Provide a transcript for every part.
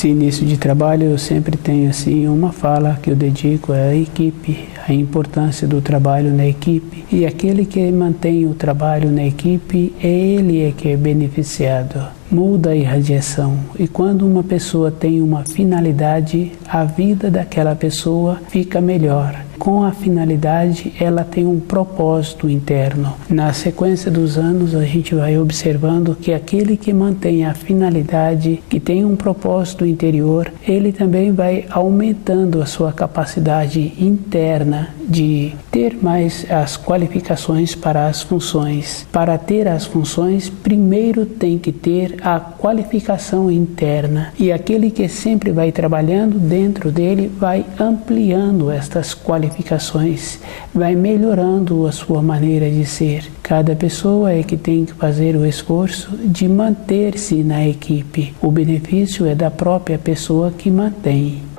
Nesse início de trabalho eu sempre tenho assim uma fala que eu dedico à equipe, a importância do trabalho na equipe, e aquele que mantém o trabalho na equipe, ele que é beneficiado. Muda a irradiação, e quando uma pessoa tem uma finalidade, a vida daquela pessoa fica melhor. Com a finalidade, ela tem um propósito interno. Na sequência dos anos, a gente vai observando que aquele que mantém a finalidade, que tem um propósito interior, ele também vai aumentando a sua capacidade interna de ter mais as qualificações para as funções. Para ter as funções, primeiro tem que ter a qualificação interna. E aquele que sempre vai trabalhando dentro dele vai ampliando estas qualificações, vai melhorando a sua maneira de ser. Cada pessoa é que tem que fazer o esforço de manter-se na equipe. O benefício é da própria pessoa que mantém.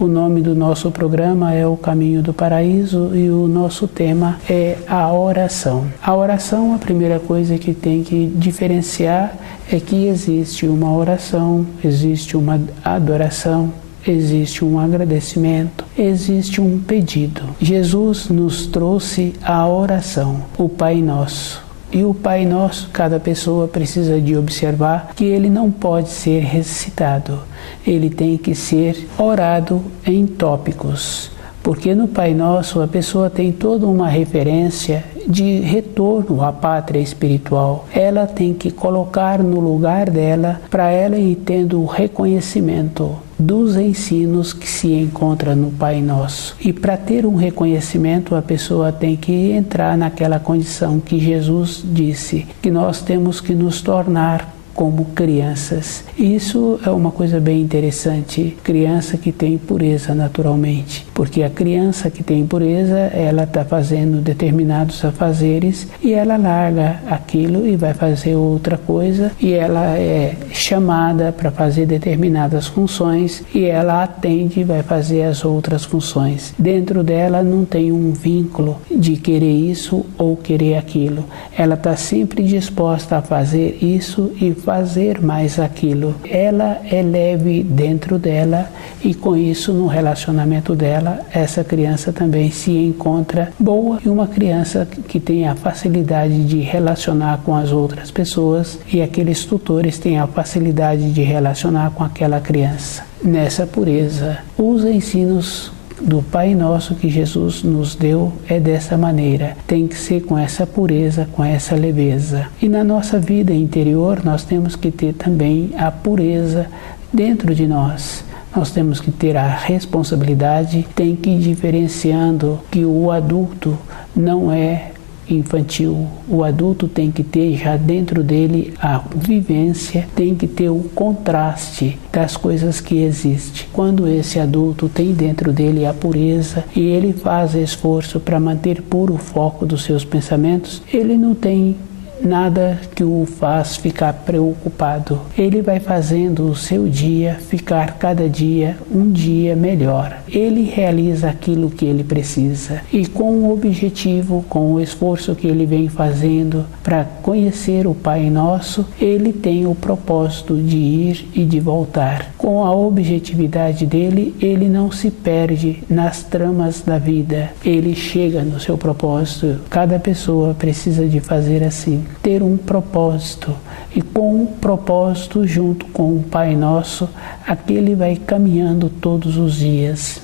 O nome do nosso programa é O Caminho do Paraíso e o nosso tema é a oração. A oração, a primeira coisa que tem que diferenciar é que existe uma oração, existe uma adoração, existe um agradecimento, existe um pedido. Jesus nos trouxe a oração, o Pai Nosso. E o Pai Nosso, cada pessoa precisa de observar que ele não pode ser recitado, ele tem que ser orado em tópicos. Porque no Pai Nosso a pessoa tem toda uma referência de retorno à pátria espiritual. Ela tem que colocar no lugar dela para ela ir tendo o reconhecimento dos ensinos que se encontra no Pai Nosso. E para ter um reconhecimento, a pessoa tem que entrar naquela condição que Jesus disse, que nós temos que nos tornar como crianças. Isso é uma coisa bem interessante, criança que tem pureza naturalmente, porque a criança que tem pureza, ela está fazendo determinados afazeres e ela larga aquilo e vai fazer outra coisa, e ela é chamada para fazer determinadas funções e ela atende e vai fazer as outras funções. Dentro dela não tem um vínculo de querer isso ou querer aquilo, ela está sempre disposta a fazer isso e fazer mais aquilo. Ela é leve dentro dela e com isso no relacionamento dela, essa criança também se encontra boa, e uma criança que tem a facilidade de relacionar com as outras pessoas, e aqueles tutores têm a facilidade de relacionar com aquela criança. Nessa pureza, os ensinos do Pai Nosso que Jesus nos deu é dessa maneira, tem que ser com essa pureza, com essa leveza. E na nossa vida interior nós temos que ter também a pureza dentro de nós. Nós temos que ter a responsabilidade, tem que ir diferenciando que o adulto não é infantil. O adulto tem que ter já dentro dele a vivência, tem que ter o contraste das coisas que existem. Quando esse adulto tem dentro dele a pureza e ele faz esforço para manter puro o foco dos seus pensamentos, ele não tem nada que o faz ficar preocupado. Ele vai fazendo o seu dia ficar cada dia um dia melhor. Ele realiza aquilo que ele precisa e com o objetivo, com o esforço que ele vem fazendo para conhecer o Pai Nosso, ele tem o propósito de ir e de voltar. Com a objetividade dele, ele não se perde nas tramas da vida. Ele chega no seu propósito. Cada pessoa precisa de fazer assim, ter um propósito, e com o propósito junto com o Pai Nosso, aquele vai caminhando todos os dias.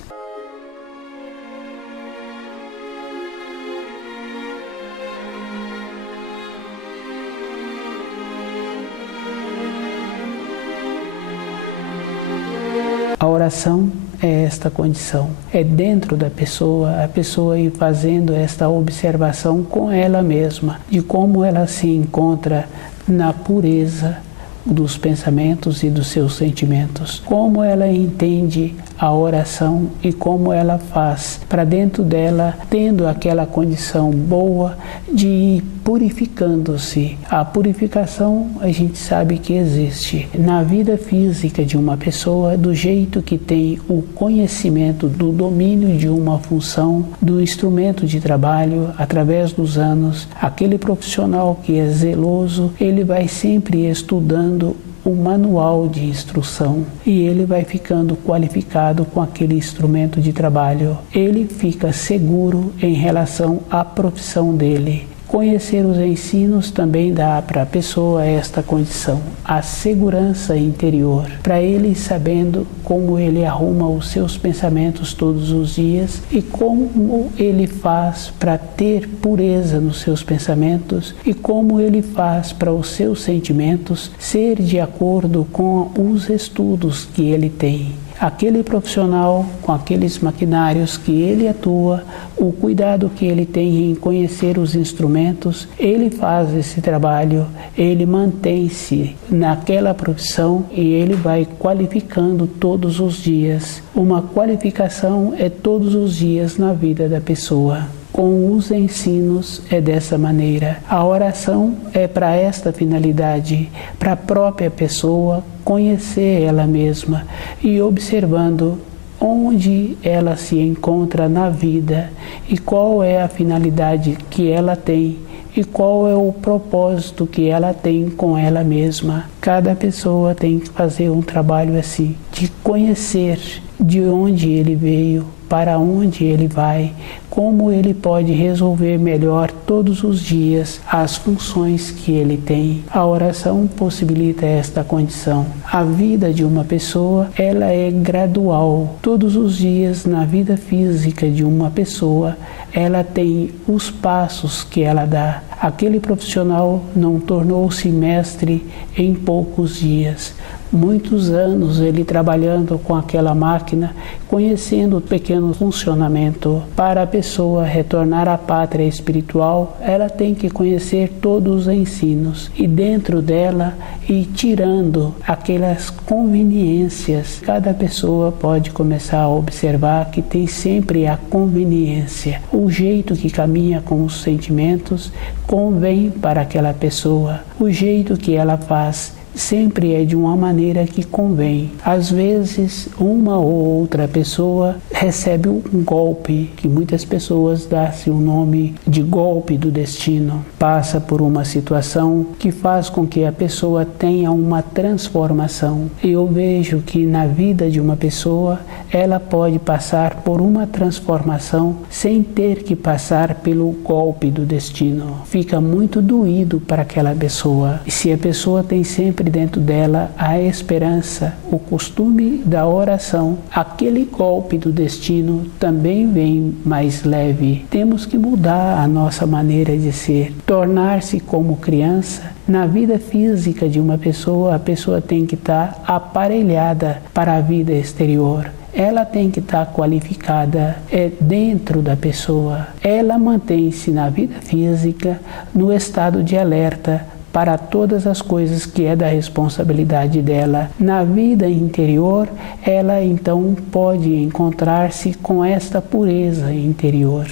A oração é esta condição, é dentro da pessoa, a pessoa ir fazendo esta observação com ela mesma, de como ela se encontra na pureza dos pensamentos e dos seus sentimentos, como ela entende a oração e como ela faz para dentro dela, tendo aquela condição boa de ir purificando-se. A purificação a gente sabe que existe na vida física de uma pessoa, do jeito que tem o conhecimento do domínio de uma função, do instrumento de trabalho, através dos anos. Aquele profissional que é zeloso, ele vai sempre estudando o manual de instrução e ele vai ficando qualificado com aquele instrumento de trabalho. Ele fica seguro em relação à profissão dele. Conhecer os ensinos também dá para a pessoa esta condição, a segurança interior, para ele sabendo como ele arruma os seus pensamentos todos os dias e como ele faz para ter pureza nos seus pensamentos e como ele faz para os seus sentimentos ser de acordo com os estudos que ele tem. Aquele profissional, com aqueles maquinários que ele atua, o cuidado que ele tem em conhecer os instrumentos, ele faz esse trabalho, ele mantém-se naquela profissão e ele vai qualificando todos os dias. Uma qualificação é todos os dias na vida da pessoa. Com os ensinos é dessa maneira. A oração é para esta finalidade, para a própria pessoa conhecer ela mesma e observando onde ela se encontra na vida e qual é a finalidade que ela tem e qual é o propósito que ela tem com ela mesma. Cada pessoa tem que fazer um trabalho assim, de conhecer de onde ele veio, para onde ele vai, como ele pode resolver melhor todos os dias as funções que ele tem. A oração possibilita esta condição. A vida de uma pessoa, ela é gradual. Todos os dias na vida física de uma pessoa, ela tem os passos que ela dá. Aquele profissional não tornou-se mestre em poucos dias. Muitos anos ele trabalhando com aquela máquina, conhecendo o pequeno funcionamento. Para a pessoa retornar à pátria espiritual, ela tem que conhecer todos os ensinos e dentro dela ir tirando aquelas conveniências. Cada pessoa pode começar a observar que tem sempre a conveniência. O jeito que caminha com os sentimentos convém para aquela pessoa. O jeito que ela faz sempre é de uma maneira que convém. Às vezes, uma ou outra pessoa recebe um golpe, que muitas pessoas dão-se o nome de golpe do destino. Passa por uma situação que faz com que a pessoa tenha uma transformação. Eu vejo que na vida de uma pessoa, ela pode passar por uma transformação sem ter que passar pelo golpe do destino. Fica muito doído para aquela pessoa. E se a pessoa tem sempre dentro dela a esperança, o costume da oração, aquele golpe do destino também vem mais leve. Temos que mudar a nossa maneira de ser, tornar-se como criança. Na vida física de uma pessoa, a pessoa tem que estar aparelhada para a vida exterior. Ela tem que estar qualificada dentro da pessoa. Ela mantém-se na vida física no estado de alerta para todas as coisas que é da responsabilidade dela. Na vida interior, ela então pode encontrar-se com esta pureza interior.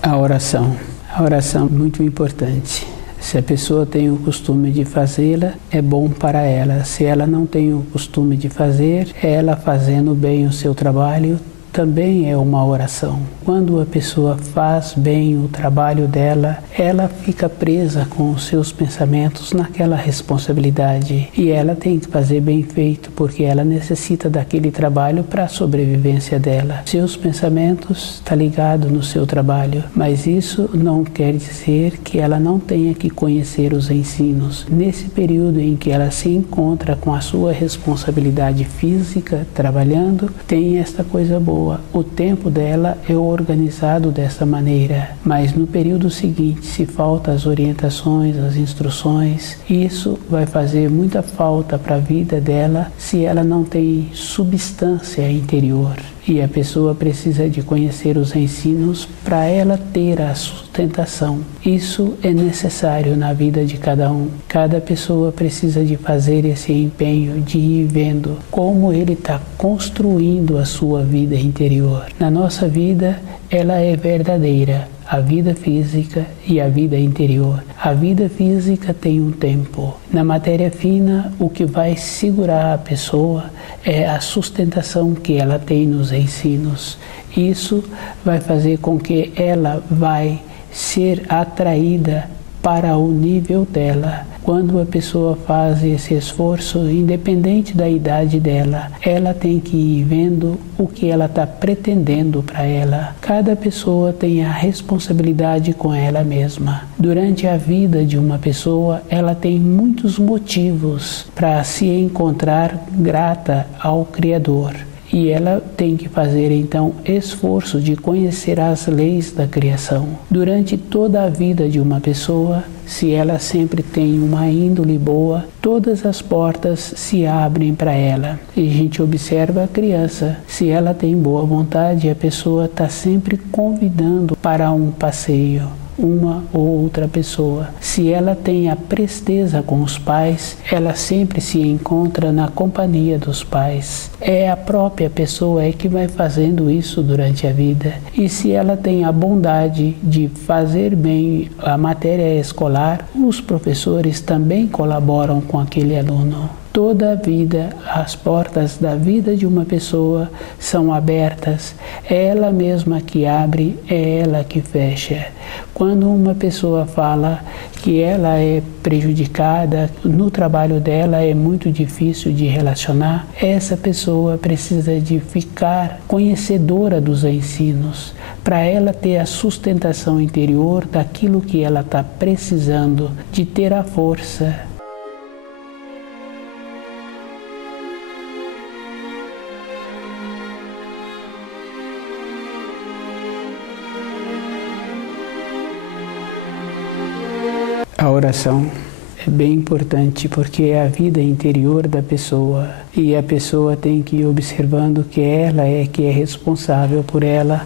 A oração é muito importante. Se a pessoa tem o costume de fazê-la, é bom para ela. Se ela não tem o costume de fazer, ela fazendo bem o seu trabalho, também é uma oração. Quando a pessoa faz bem o trabalho dela, ela fica presa com os seus pensamentos naquela responsabilidade. E ela tem que fazer bem feito, porque ela necessita daquele trabalho para a sobrevivência dela. Seus pensamentos estão ligados no seu trabalho, mas isso não quer dizer que ela não tenha que conhecer os ensinos. Nesse período em que ela se encontra com a sua responsabilidade física, trabalhando, tem esta coisa boa. O tempo dela é organizado dessa maneira, mas no período seguinte, se falta as orientações, as instruções, isso vai fazer muita falta para a vida dela se ela não tem substância interior. e a pessoa precisa de conhecer os ensinos para ela ter a sustentação. Isso é necessário na vida de cada um. Cada pessoa precisa de fazer esse empenho de ir vendo como ele está construindo a sua vida interior. Na nossa vida, ela é verdadeira, a vida física e a vida interior. A vida física tem um tempo. Na matéria fina, o que vai segurar a pessoa é a sustentação que ela tem nos ensinos. Isso vai fazer com que ela vai ser atraída para o nível dela. Quando a pessoa faz esse esforço, independente da idade dela, ela tem que ir vendo o que ela está pretendendo para ela. Cada pessoa tem a responsabilidade com ela mesma. Durante a vida de uma pessoa, ela tem muitos motivos para se encontrar grata ao Criador. E ela tem que fazer, então, esforço de conhecer as leis da criação. Durante toda a vida de uma pessoa, se ela sempre tem uma índole boa, todas as portas se abrem para ela. E a gente observa a criança. Se ela tem boa vontade, a pessoa está sempre convidando para um passeio uma ou outra pessoa. Se ela tem a presteza com os pais, ela sempre se encontra na companhia dos pais. É a própria pessoa que vai fazendo isso durante a vida. E se ela tem a bondade de fazer bem a matéria escolar, os professores também colaboram com aquele aluno. Toda a vida, as portas da vida de uma pessoa são abertas. É ela mesma que abre, é ela que fecha. Quando uma pessoa fala que ela é prejudicada, no trabalho dela é muito difícil de relacionar, essa pessoa precisa de ficar conhecedora dos ensinos, para ela ter a sustentação interior daquilo que ela está precisando, de ter a força. A oração é bem importante porque é a vida interior da pessoa e a pessoa tem que ir observando que ela é que é responsável por ela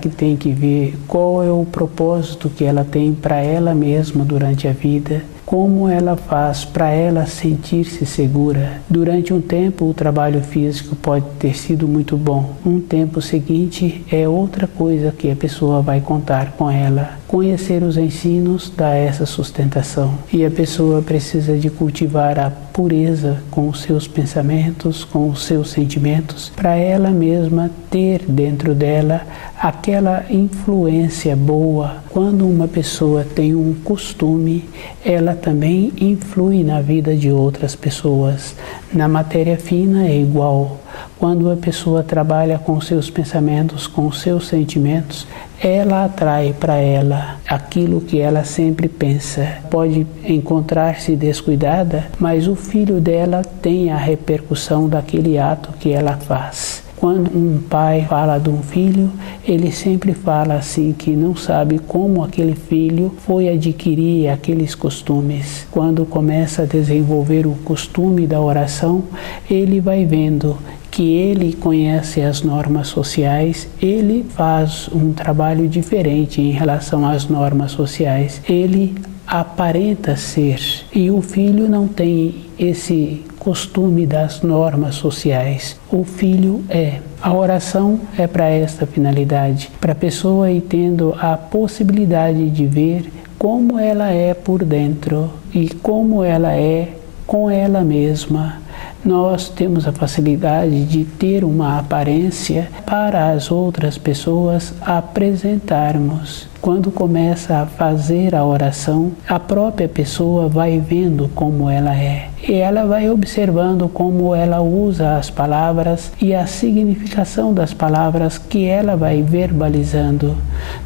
que tem que ver qual é o propósito que ela tem para ela mesma durante a vida, como ela faz para ela sentir-se segura. Durante um tempo o trabalho físico pode ter sido muito bom, um tempo seguinte é outra coisa que a pessoa vai contar com ela. Conhecer os ensinos dá essa sustentação e a pessoa precisa de cultivar a pureza com os seus pensamentos, com os seus sentimentos, para ela mesma ter dentro dela aquela influência boa. Quando uma pessoa tem um costume, ela também influi na vida de outras pessoas. Na matéria fina é igual. Quando a pessoa trabalha com seus pensamentos, com seus sentimentos, ela atrai para ela aquilo que ela sempre pensa. Pode encontrar-se descuidada, mas o filho dela tem a repercussão daquele ato que ela faz. Quando um pai fala de um filho, ele sempre fala assim que não sabe como aquele filho foi adquirir aqueles costumes. Quando começa a desenvolver o costume da oração, ele vai vendo que ele conhece as normas sociais, ele faz um trabalho diferente em relação às normas sociais. Ele aparenta ser e o filho não tem esse costume das normas sociais. O filho é. A oração é para esta finalidade, para a pessoa ir tendo a possibilidade de ver como ela é por dentro e como ela é com ela mesma. Nós temos a facilidade de ter uma aparência para as outras pessoas apresentarmos. Quando começa a fazer a oração, a própria pessoa vai vendo como ela é. E ela vai observando como ela usa as palavras e a significação das palavras que ela vai verbalizando.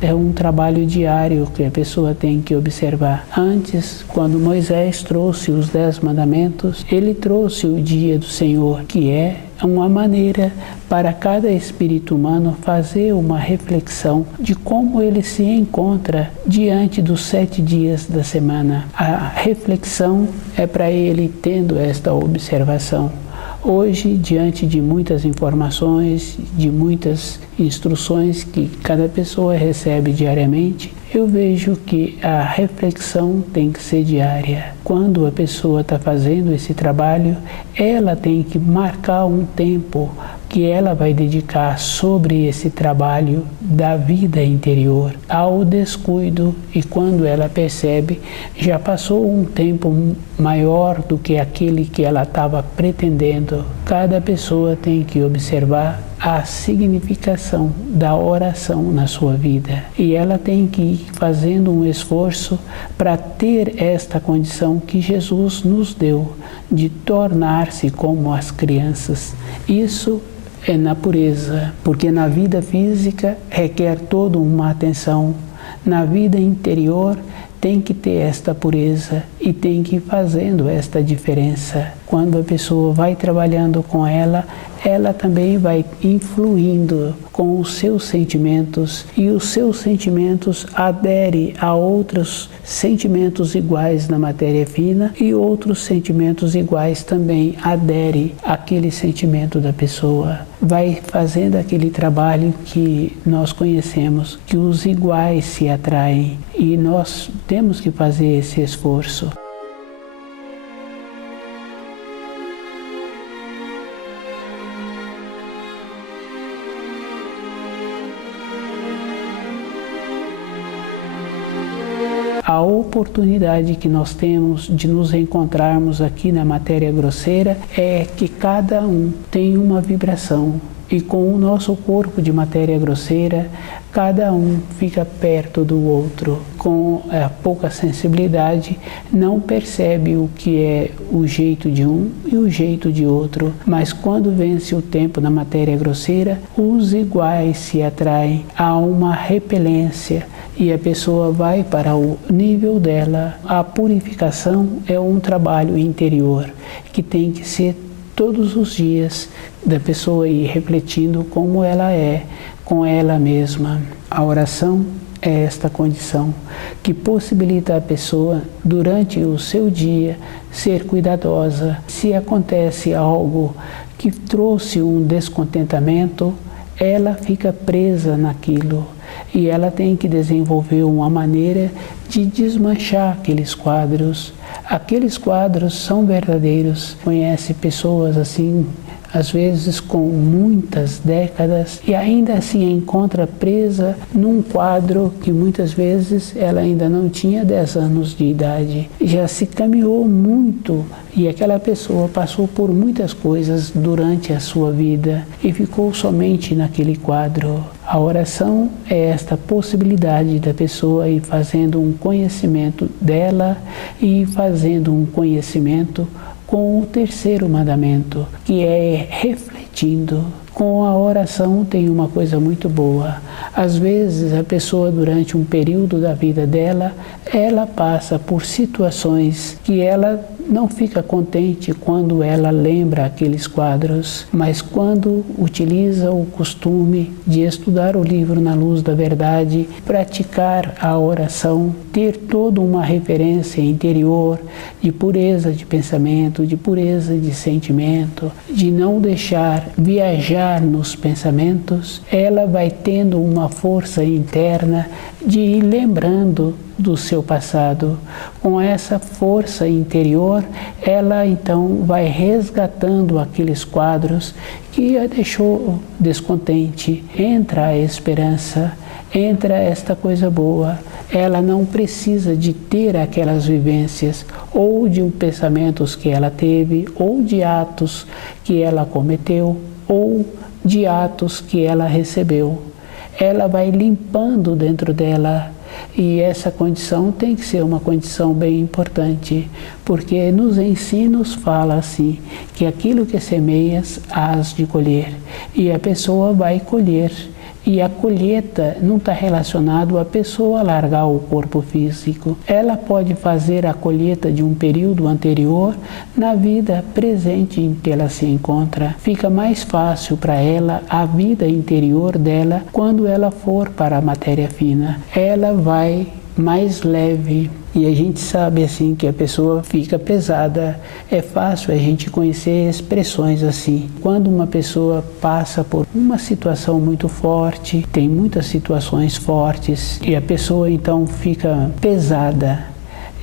É um trabalho diário que a pessoa tem que observar. Antes, quando Moisés trouxe os 10 mandamentos, ele trouxe o dia do Senhor, que é uma maneira para cada espírito humano fazer uma reflexão de como ele se encontra diante dos 7 dias da semana. A reflexão é para ele tendo esta observação. Hoje, diante de muitas informações, de muitas instruções que cada pessoa recebe diariamente, eu vejo que a reflexão tem que ser diária. Quando a pessoa está fazendo esse trabalho, ela tem que marcar um tempo que ela vai dedicar sobre esse trabalho da vida interior, ao descuido, e quando ela percebe, já passou um tempo maior do que aquele que ela estava pretendendo. Cada pessoa tem que observar a significação da oração na sua vida, e ela tem que ir fazendo um esforço para ter esta condição que Jesus nos deu, de tornar-se como as crianças. Isso é na pureza, porque na vida física requer toda uma atenção. Na vida interior tem que ter esta pureza e tem que ir fazendo esta diferença. Quando a pessoa vai trabalhando com ela também vai influindo com os seus sentimentos, e os seus sentimentos aderem a outros sentimentos iguais na matéria fina, e outros sentimentos iguais também aderem àquele sentimento da pessoa. Vai fazendo aquele trabalho que nós conhecemos, que os iguais se atraem, e nós temos que fazer esse esforço. A oportunidade que nós temos de nos encontrarmos aqui na matéria grosseira é que cada um tem uma vibração, e com o nosso corpo de matéria grosseira, cada um fica perto do outro. Com a pouca sensibilidade, não percebe o que é o jeito de um e o jeito de outro. Mas quando vence o tempo na matéria grosseira, os iguais se atraem, há uma repelência e a pessoa vai para o nível dela. A purificação é um trabalho interior que tem que ser todos os dias, da pessoa ir refletindo como ela é com ela mesma. A oração é esta condição que possibilita a pessoa, durante o seu dia, ser cuidadosa. Se acontece algo que trouxe um descontentamento, ela fica presa naquilo, e ela tem que desenvolver uma maneira de desmanchar aqueles quadros. Aqueles quadros são verdadeiros. Conhece pessoas assim, às vezes com muitas décadas, e ainda se encontra presa num quadro que muitas vezes ela ainda não tinha 10 anos de idade. Já se caminhou muito, e aquela pessoa passou por muitas coisas durante a sua vida e ficou somente naquele quadro. A oração é esta possibilidade da pessoa ir fazendo um conhecimento dela e fazendo um conhecimento com o terceiro mandamento, que é refletindo. Com a oração tem uma coisa muito boa. Às vezes a pessoa, durante um período da vida dela, ela passa por situações que ela não fica contente quando ela lembra aqueles quadros, mas quando utiliza o costume de estudar o livro Na Luz da Verdade, praticar a oração, ter toda uma referência interior de pureza de pensamento, de pureza de sentimento, de não deixar viajar nos pensamentos, ela vai tendo uma força interna de ir lembrando do seu passado. Com essa força interior, ela então vai resgatando aqueles quadros que a deixou descontente. Entra a esperança, entra esta coisa boa. Ela não precisa de ter aquelas vivências, ou de pensamentos que ela teve, ou de atos que ela cometeu, ou de atos que ela recebeu. Ela vai limpando dentro dela, e essa condição tem que ser uma condição bem importante, porque nos ensinos fala assim, que aquilo que semeias hás de colher, e a pessoa vai colher. E a colheita não está relacionado à pessoa largar o corpo físico. Ela pode fazer a colheita de um período anterior na vida presente em que ela se encontra. Fica mais fácil para ela a vida interior dela quando ela for para a matéria fina. Ela vai mais leve. E a gente sabe assim que a pessoa fica pesada. É fácil a gente conhecer expressões assim. Quando uma pessoa passa por uma situação muito forte, tem muitas situações fortes, e a pessoa então fica pesada.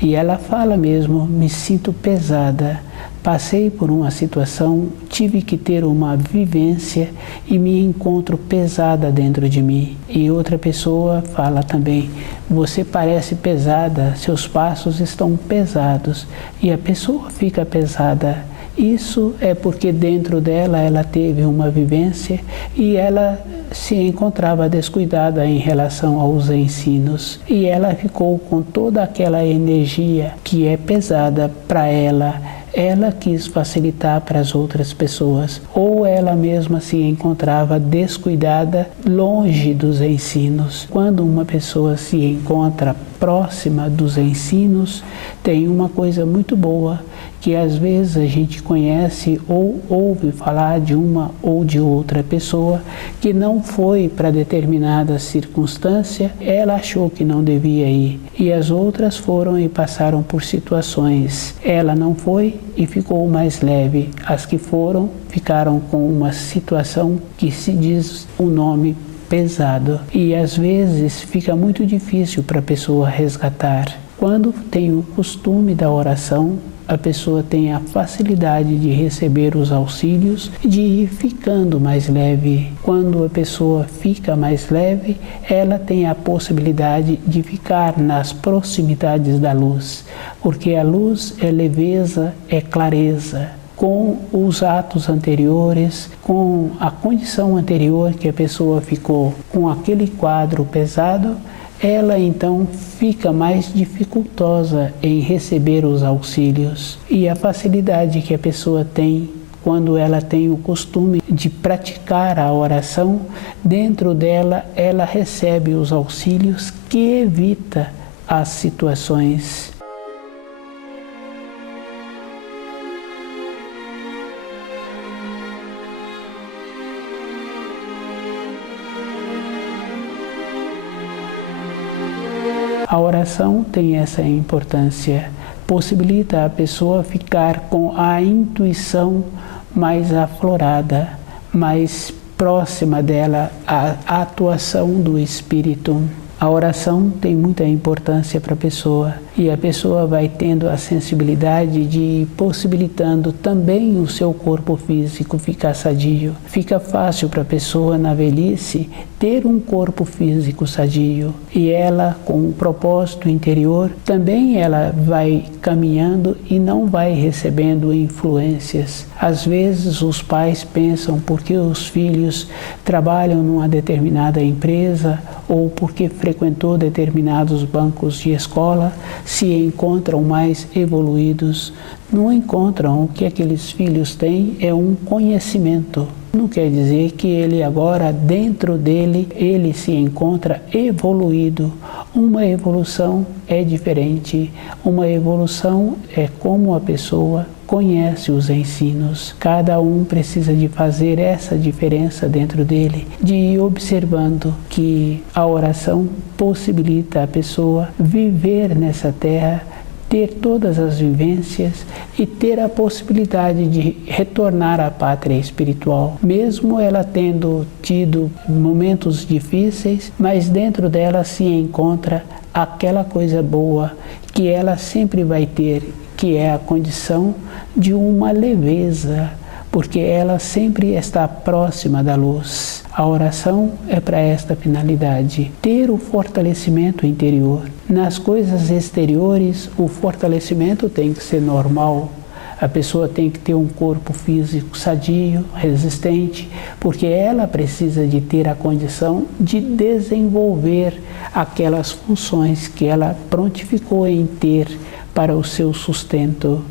E ela fala mesmo, me sinto pesada. Passei por uma situação, tive que ter uma vivência e me encontro pesada dentro de mim. E outra pessoa fala também, você parece pesada, seus passos estão pesados. E a pessoa fica pesada. Isso é porque dentro dela ela teve uma vivência e ela se encontrava descuidada em relação aos ensinos. E ela ficou com toda aquela energia que é pesada para ela. Ela quis facilitar para as outras pessoas, ou ela mesma se encontrava descuidada, longe dos ensinos. Quando uma pessoa se encontra próxima dos ensinos, tem uma coisa muito boa, que às vezes a gente conhece ou ouve falar de uma ou de outra pessoa que não foi para determinada circunstância, ela achou que não devia ir, e as outras foram e passaram por situações. Ela não foi e ficou mais leve. As que foram ficaram com uma situação que se diz o nome pesado, e às vezes fica muito difícil para a pessoa resgatar. Quando tem o costume da oração, a pessoa tem a facilidade de receber os auxílios e de ir ficando mais leve. Quando a pessoa fica mais leve, ela tem a possibilidade de ficar nas proximidades da luz, porque a luz é leveza, é clareza. Com os atos anteriores, com a condição anterior que a pessoa ficou com aquele quadro pesado, ela então fica mais dificultosa em receber os auxílios. E a facilidade que a pessoa tem quando ela tem o costume de praticar a oração, dentro dela ela recebe os auxílios que evita as situações. A oração tem essa importância, possibilita a pessoa ficar com a intuição mais aflorada, mais próxima dela, a atuação do Espírito. A oração tem muita importância para a pessoa, e a pessoa vai tendo a sensibilidade de ir possibilitando também o seu corpo físico ficar sadio. Fica fácil para a pessoa na velhice ter um corpo físico sadio, e ela, com um propósito interior, também ela vai caminhando e não vai recebendo influências. Às vezes os pais pensam porque os filhos trabalham numa determinada empresa ou porque frequentou determinados bancos de escola, se encontram mais evoluídos. Não encontram. O que aqueles filhos têm é um conhecimento. Não quer dizer que ele agora, dentro dele, ele se encontra evoluído. Uma evolução é diferente. Uma evolução é como a pessoa conhece os ensinos. Cada um precisa de fazer essa diferença dentro dele, de ir observando que a oração possibilita a pessoa viver nessa terra, ter todas as vivências e ter a possibilidade de retornar à pátria espiritual, mesmo ela tendo tido momentos difíceis, mas dentro dela se encontra aquela coisa boa que ela sempre vai ter, que é a condição de uma leveza, porque ela sempre está próxima da luz. A oração é para esta finalidade, ter o fortalecimento interior. Nas coisas exteriores, o fortalecimento tem que ser normal. A pessoa tem que ter um corpo físico sadio, resistente, porque ela precisa de ter a condição de desenvolver aquelas funções que ela prontificou em ter para o seu sustento.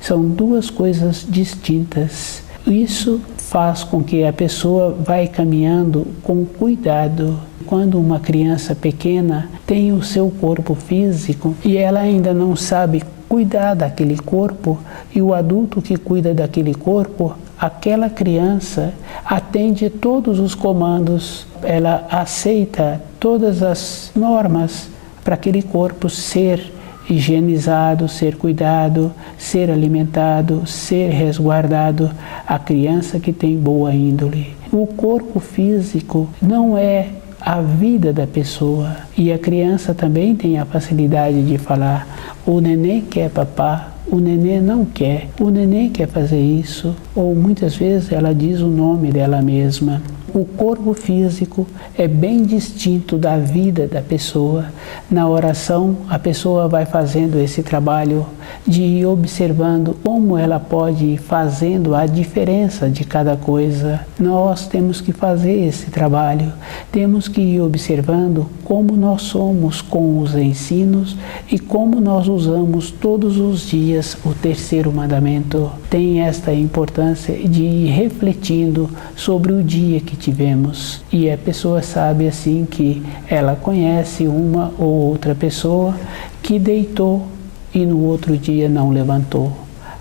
São duas coisas distintas. Isso faz com que a pessoa vai caminhando com cuidado. Quando uma criança pequena tem o seu corpo físico e ela ainda não sabe cuidar daquele corpo, e o adulto que cuida daquele corpo, aquela criança atende todos os comandos, ela aceita todas as normas para aquele corpo ser higienizado, ser cuidado, ser alimentado, ser resguardado. A criança que tem boa índole. O corpo físico não é a vida da pessoa. E a criança também tem a facilidade de falar: o neném quer papá, o neném não quer, o neném quer fazer isso. Ou muitas vezes ela diz o nome dela mesma. O corpo físico é bem distinto da vida da pessoa. Na oração, a pessoa vai fazendo esse trabalho de ir observando como ela pode ir fazendo a diferença de cada coisa. Nós temos que fazer esse trabalho. Temos que ir observando como nós somos com os ensinos e como nós usamos todos os dias o terceiro mandamento. Tem esta importância de ir refletindo sobre o dia que tivemos. E a pessoa sabe assim que ela conhece uma ou outra pessoa que deitou e no outro dia não levantou.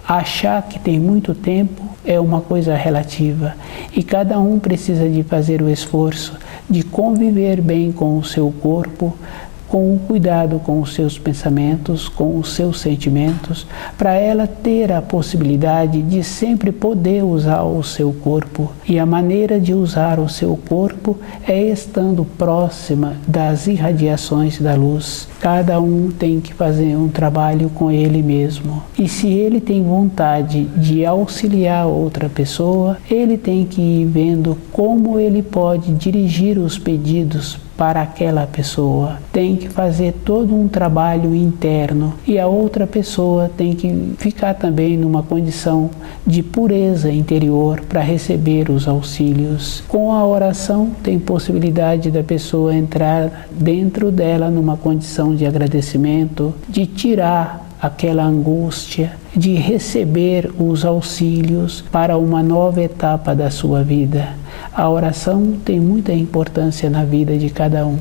Achar que tem muito tempo é uma coisa relativa e cada um precisa de fazer o esforço de conviver bem com o seu corpo, com o cuidado com os seus pensamentos, com os seus sentimentos, para ela ter a possibilidade de sempre poder usar o seu corpo. E a maneira de usar o seu corpo é estando próxima das irradiações da luz. Cada um tem que fazer um trabalho com ele mesmo. E se ele tem vontade de auxiliar outra pessoa, ele tem que ir vendo como ele pode dirigir os pedidos para aquela pessoa. Tem que fazer todo um trabalho interno e a outra pessoa tem que ficar também numa condição de pureza interior para receber os auxílios. Com a oração tem possibilidade da pessoa entrar dentro dela numa condição de agradecimento, de tirar aquela angústia, de receber os auxílios para uma nova etapa da sua vida. A oração tem muita importância na vida de cada um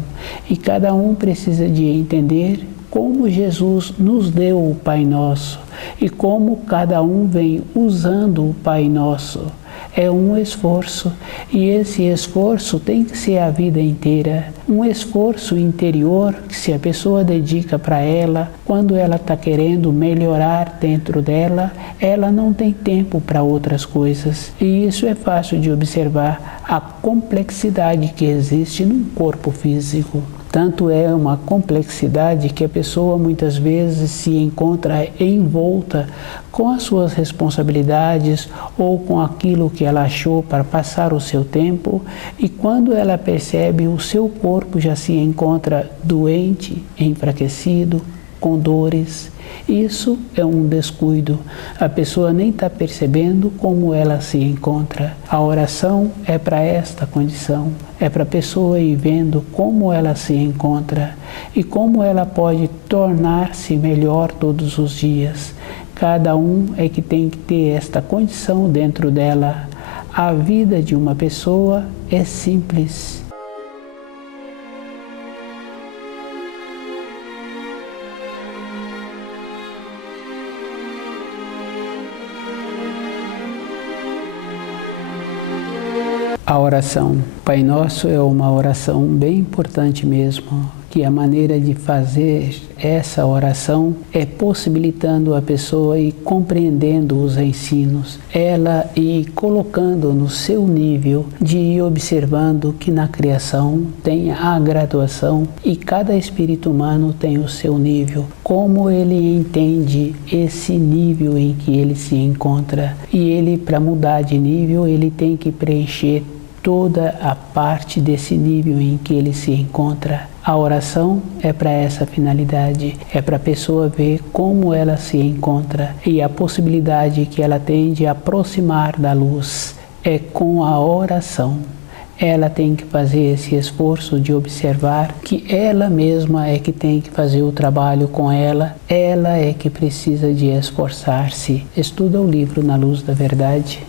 e cada um precisa de entender como Jesus nos deu o Pai Nosso e como cada um vem usando o Pai Nosso. É um esforço e esse esforço tem que ser a vida inteira. Um esforço interior que se a pessoa dedica para ela, quando ela está querendo melhorar dentro dela, ela não tem tempo para outras coisas. E isso é fácil de observar a complexidade que existe num corpo físico. Tanto é uma complexidade que a pessoa muitas vezes se encontra envolta com as suas responsabilidades ou com aquilo que ela achou para passar o seu tempo e quando ela percebe o seu corpo já se encontra doente, enfraquecido, com dores. Isso é um descuido. A pessoa nem está percebendo como ela se encontra. A oração é para esta condição. É para a pessoa ir vendo como ela se encontra e como ela pode tornar-se melhor todos os dias. Cada um é que tem que ter esta condição dentro dela. A vida de uma pessoa é simples. A oração Pai Nosso é uma oração bem importante mesmo, que a maneira de fazer essa oração é possibilitando a pessoa ir compreendendo os ensinos, ela ir colocando no seu nível de ir observando que na criação tem a graduação e cada espírito humano tem o seu nível, como ele entende esse nível em que ele se encontra e ele, para mudar de nível, ele tem que preencher toda a parte desse nível em que ele se encontra. A oração é para essa finalidade, é para a pessoa ver como ela se encontra e a possibilidade que ela tem de aproximar da luz. É com a oração. Ela tem que fazer esse esforço de observar que ela mesma é que tem que fazer o trabalho com ela é que precisa de esforçar-se. Estuda o livro Na Luz da Verdade.